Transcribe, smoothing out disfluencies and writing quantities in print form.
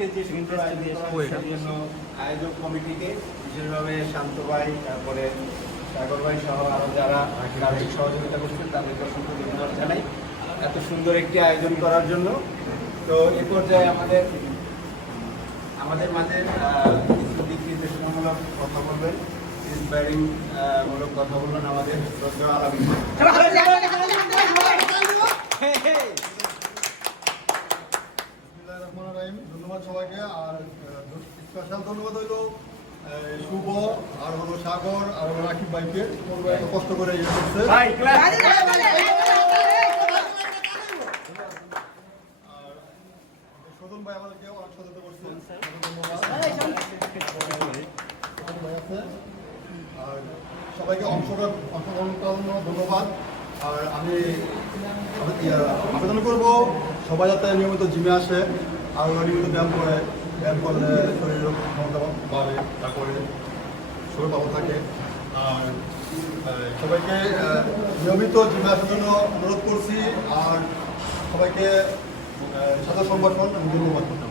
আজকে যে সেই জন্য আয়োজক কমিটিকে বিশেষভাবে শান্ত ভাই, তারপরে সাগর ভাই সহ আরও যারা আর্থিক সহযোগিতা করছেন তাদেরকে অসংখ্য ধন্যবাদ জানাই এত সুন্দর একটি আয়োজন করার জন্য। তো এ পর্যায়ে আমাদের মাঝে কিছু দিক নির্দেশনামূলক কথা বলবেন, ইন্সপায়ারিং মূলক কথা বলবেন আমাদের শ্রদ্ধা আলামী। ধন্যবাদ সবাইকে। আর স্পেশাল ধন্যবাদ হইল শুভ আর হলো সাগর আর হলো রাকিব ভাইকে, এত কষ্ট করে ইয়ে করছে। আর সদন ভাই আমাদেরকে অনেক সচেতন করছে, ভাই আছে। আর সবাইকে অংশগ্রহণ করার জন্য ধন্যবাদ। আর আমি আবেদন করব সবাই যাতে নিয়মিত জিমে আসে আর নিয়মিত ব্যায়াম করলে শরীরের ক্ষমতা বাড়ে, তারপরে শরীর ভালো থাকে। আর সবাইকে নিয়মিত জিমে আসার জন্য অনুরোধ করছি। আর সবাইকে সাদা সম্ভাষণ আমি ধন্যবাদ করতাম।